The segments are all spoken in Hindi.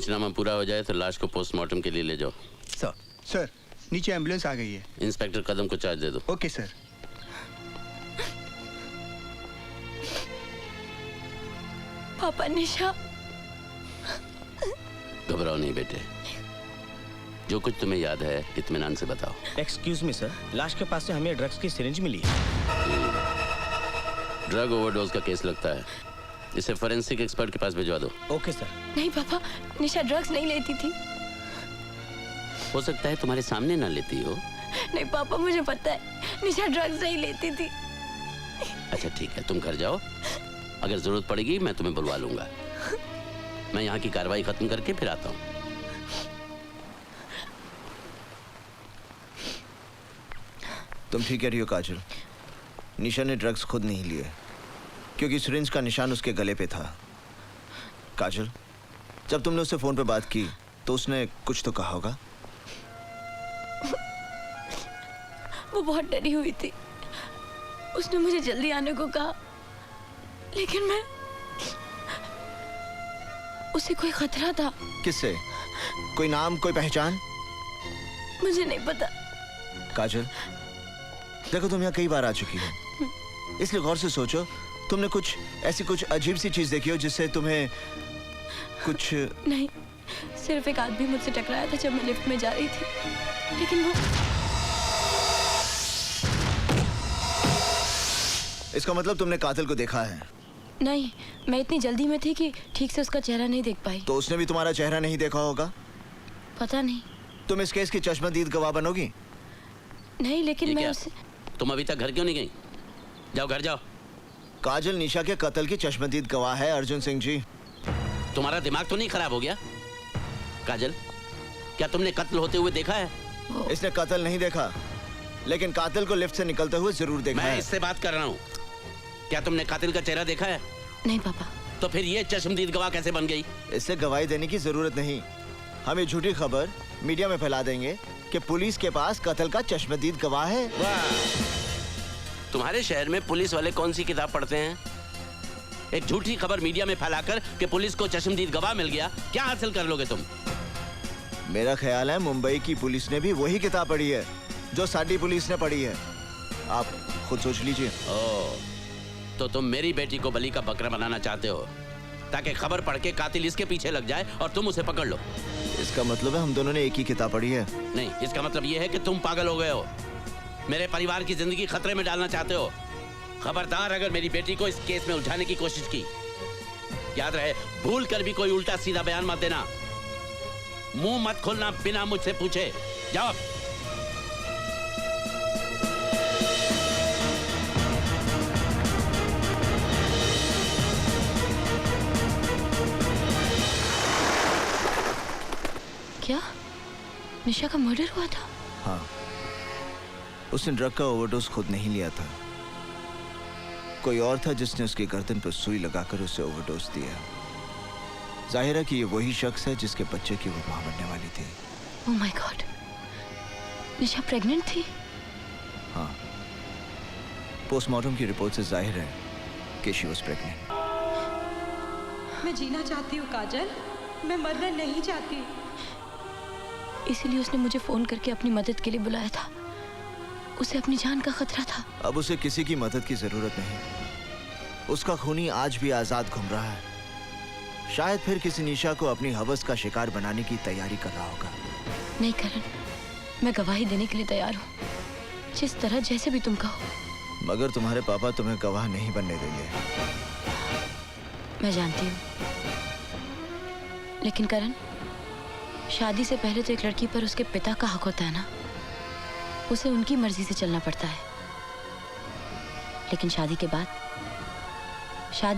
पंचनामा पूरा हो जाए तो लाश को पोस्टमार्टम के लिए ले जाओ। सर नीचे एम्बुलेंस आ गई है। इंस्पेक्टर कदम को चार्ज दे दो। Okay sir. पापा निशा। घबराओ नहीं बेटे, जो कुछ तुम्हें याद है इत्मीनान से बताओ। एक्सक्यूज मी सर, लाश के पास से हमें ड्रग्स की सिरिंज मिली है। ड्रग ओवरडोज का केस लगता है, इसे फोरेंसिक एक्सपर्ट के पास भिजवा दो। Okay sir. नहीं पापा, निशा ड्रग्स नहीं लेती थी। हो सकता है तुम्हारे सामने ना लेती हो। नहीं पापा, मुझे पता है निशा ड्रग्स नहीं लेती थी। अच्छा ठीक है, तुम घर जाओ, अगर जरूरत पड़ेगी मैं तुम्हें बुलवा लूंगा। मैं यहाँ की कार्रवाई खत्म करके फिर आता हूँ। तुम ठीक कह रही हो काजल, निशा ने ड्रग्स खुद नहीं लिए क्योंकि सिरिंज का निशान उसके गले पे था। काजल, जब तुमने उससे फोन पे बात की तो उसने कुछ तो कहा होगा। वो बहुत डरी हुई थी, उसने मुझे जल्दी आने को कहा, लेकिन मैं उसे कोई खतरा था। किससे? कोई नाम, कोई पहचान? मुझे नहीं पता। काजल देखो, तुम यहाँ कई बार आ चुकी हो, इसलिए गौर से सोचो, तुमने कुछ ऐसी कुछ अजीब सी चीज देखी हो जिससे तुम्हें कुछ। नहीं, सिर्फ एक आदमी मुझसे टकराया था जब मैं लिफ्ट में जा रही थी, लेकिन वो। इसका मतलब तुमने कातिल को देखा है? नहीं, मैं इतनी जल्दी में थी कि ठीक से उसका चेहरा नहीं देख पाई। तो उसने भी तुम्हारा चेहरा नहीं देखा होगा? पता नहीं। तुम इस केस की चश्मदीद गवाह बनोगी? नहीं, लेकिन मैं उसे। तुम अभी तक घर क्यों नहीं गई? जाओ घर जाओ। काजल निशा के कत्ल की चश्मदीद गवाह है अर्जुन सिंह जी। तुम्हारा दिमाग तो नहीं खराब हो गया? काजल, क्या तुमने कत्ल होते हुए देखा है? इसने कत्ल नहीं देखा, लेकिन कातिल को लिफ्ट से निकलते हुए जरूर देखा है। मैं इससे बात कर रहा हूँ, क्या तुमने कातिल का चेहरा देखा है? नहीं पापा। तो फिर ये चश्मदीद गवाह कैसे बन गई? इससे गवाही देने की जरूरत नहीं, हम ये झूठी खबर मीडिया में फैला देंगे कि पुलिस के पास कत्ल का चश्मदीद गवाह है। वाह! तुम्हारे शहर में पुलिस वाले कौन सी किताब पढ़ते हैं? एक झूठी खबर मीडिया में फैलाकर कि पुलिस को चश्मदीद गवाह मिल गया, क्या हासिल कर लोगे तुम? मेरा ख्याल है मुंबई की पुलिस ने भी वही किताब पढ़ी है जो साडी पुलिस ने पढ़ी है। आप खुद सोच लीजिए। ओह, तो तुम मेरी बेटी को बलि का बकरा बनाना चाहते हो ताकि खबर पढ़ के कातिल इसके पीछे लग जाए और तुम उसे पकड़ लो। इसका मतलब है हम दोनों ने एक ही किताब पढ़ी है। नहीं, इसका मतलब ये है कि तुम पागल हो गए हो, मेरे परिवार की जिंदगी खतरे में डालना चाहते हो। खबरदार अगर मेरी बेटी को इस केस में उलझाने की कोशिश की, याद रहे भूल कर भी कोई उल्टा सीधा बयान मत देना, मुंह मत खोलना बिना मुझसे पूछे। जाओ। क्या निशा का मर्डर हुआ था? हाँ, उसने ड्रग का ओवरडोज खुद नहीं लिया था, कोई और था जिसने उसकी गर्दन पर सुई लगाकर उसे ओवरडोज दिया। जाहिर है कि ये वही शख्स है जिसके बच्चे की वो मां बनने वाली थी। Oh my God, Nisha pregnant थी? हाँ, पोस्टमार्टम की रिपोर्ट से जाहिर है कि शी वाज प्रेग्नेंट। मैं जीना चाहती हूँ काजल, मैं मरना नहीं चाहती। इसीलिए उसने मुझे फोन करके अपनी मदद के लिए बुलाया था, उसे अपनी जान का खतरा था। अब उसे किसी की मदद की जरूरत नहीं, उसका खूनी आज भी आजाद घूम रहा है। शायद फिर किसी निशा को अपनी हवस का शिकार बनाने की तैयारी कर रहा होगा। नहीं करण, मैं गवाही देने के लिए तैयार हूँ, जिस तरह जैसे भी तुम कहो। मगर तुम्हारे पापा तुम्हें गवाह नहीं बनने देंगे। मैं जानती हूँ, लेकिन करण, शादी से पहले तो एक लड़की पर उसके पिता का हक होता है ना, उसे उनकी मर्जी से चलना पड़ता है। लेकिन शादी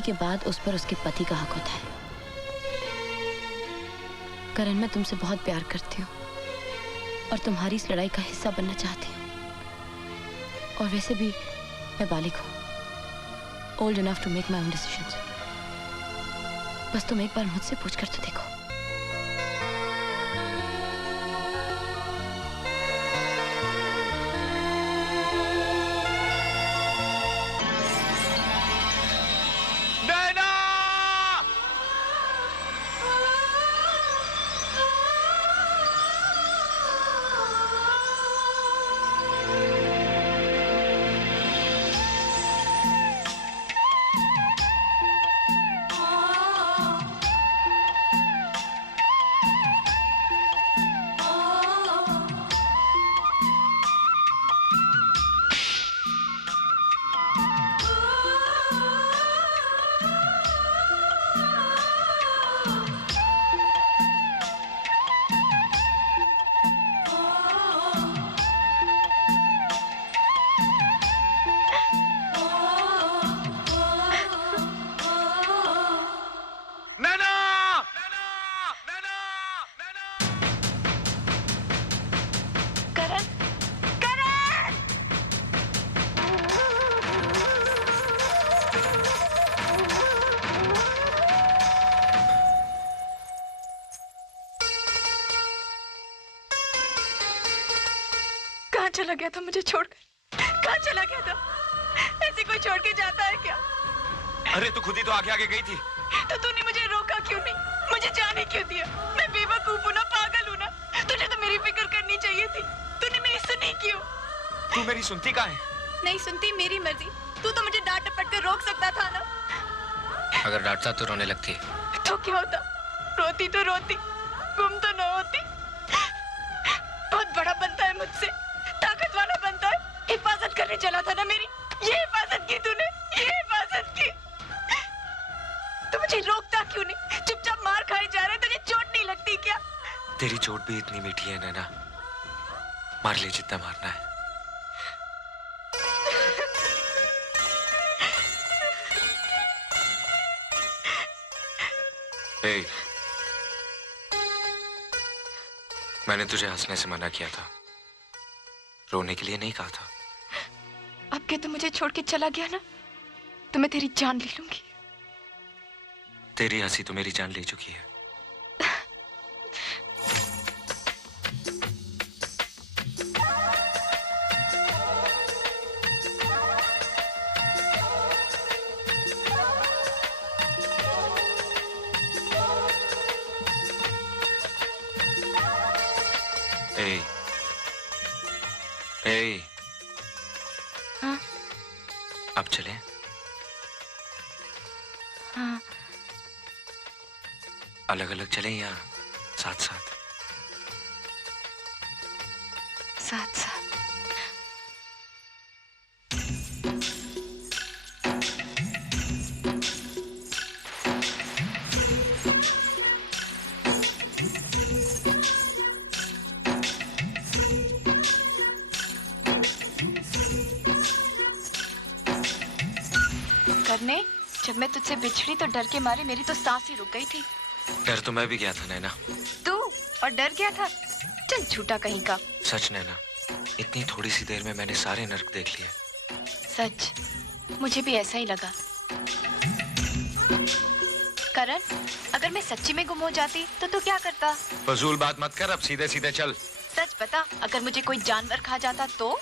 के बाद उस पर उसके पति का हक होता है। करण, मैं तुमसे बहुत प्यार करती हूँ और तुम्हारी इस लड़ाई का हिस्सा बनना चाहती हूँ। और वैसे भी मैं बालिग हूँ, old enough to make my own decisions. बस तुम एक बार मुझसे पूछ कर तो देखो। चला गया था मुझे छोड़कर? कहाँ चला गया था? ऐसे कोई छोड़ के जाता है क्या? अरे तू खुद ही तो आगे आगे गई थी। तो तूने मुझे रोका क्यों नहीं? मुझे जाने क्यों दिया? मैं बेवकूफ हूँ ना, पागल हूँ ना? तुझे तो मेरी फिक्र करनी चाहिए थी। तूने मेरी सुनी क्यों? तू मेरी सुनती कहाँ है? नहीं सुनती, मेरी मर्जी। तू तो मुझे डांट डपट कर रोक सकता था ना। अगर डांटता तो रोने लगती। तो क्या होता? रोती तो रोती, गुम तो न होती। बहुत बड़ा बनता है मुझसे, ताकत वाला बनता है। हिफाजत करने चला था ना मेरी, ये हिफाजत की तूने, ये हिफाजत की। तू मुझे रोकता क्यों नहीं? चुपचाप मार खाए जा रहे, तुझे चोट नहीं लगती क्या? तेरी चोट भी इतनी मीठी है नैना, मार ले जितना मारना है। ए, मैंने तुझे हंसने से मना किया था, रोने के लिए नहीं कहा था। अब के तू मुझे छोड़ के चला गया ना, तो मैं तेरी जान ले लूंगी। तेरी हंसी तो मेरी जान ले चुकी है। ए, ए, हाँ? अब चले? हाँ। अलग अलग चले या साथ साथ? साथ साथ। करने, जब मैं तुझसे बिछड़ी तो डर के मारे मेरी तो सांस ही रुक गई थी। डर तो मैं भी गया था नैना। तू और डर गया था? चल झूठा कहीं का। सच नैना, इतनी थोड़ी सी देर में मैंने सारे नर्क देख लिए। सच, मुझे भी ऐसा ही लगा। करण, अगर मैं सच्ची में गुम हो जाती तो तू क्या करता? फजूल बात मत कर, अब सीधे सीधे चल। सच बता, अगर मुझे कोई जानवर खा जाता तो?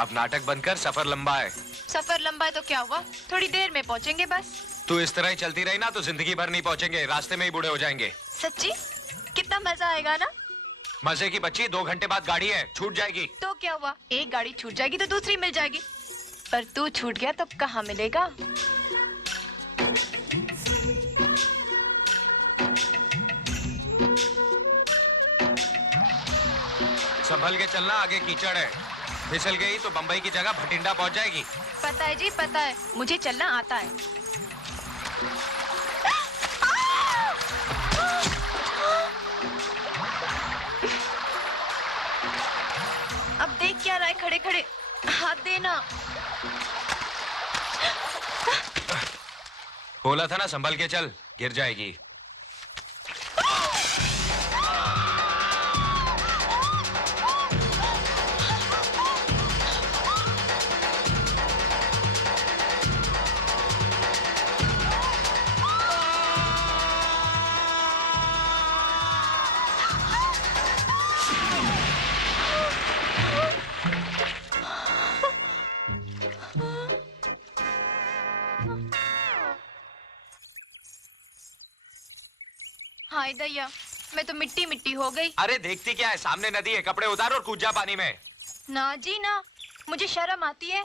अब नाटक बंद कर, सफर लंबा है। सफर लंबा है तो क्या हुआ, थोड़ी देर में पहुंचेंगे बस। तू इस तरह ही चलती रही ना तो जिंदगी भर नहीं पहुंचेंगे, रास्ते में ही बूढ़े हो जाएंगे। सच्ची? कितना मजा आएगा ना। मजे की बच्ची, 2 घंटे बाद गाड़ी है, छूट जाएगी। तो क्या हुआ, एक गाड़ी छूट जाएगी तो दूसरी मिल जाएगी। पर तू छूट गया तो कहाँ मिलेगा? संभल के चलना, आगे कीचड़ है, फिसल गई तो बंबई की जगह भटिंडा पहुंच जाएगी। पता है जी, पता है, मुझे चलना आता है। अब देख क्या रहा है खड़े खड़े, हाथ देना। बोला था ना संभल के चल, गिर जाएगी। हाय दैया, मैं तो मिट्टी मिट्टी हो गई। अरे देखती क्या है, सामने नदी है, कपड़े उतार और कूद जा पानी में। ना जी ना, मुझे शर्म आती है।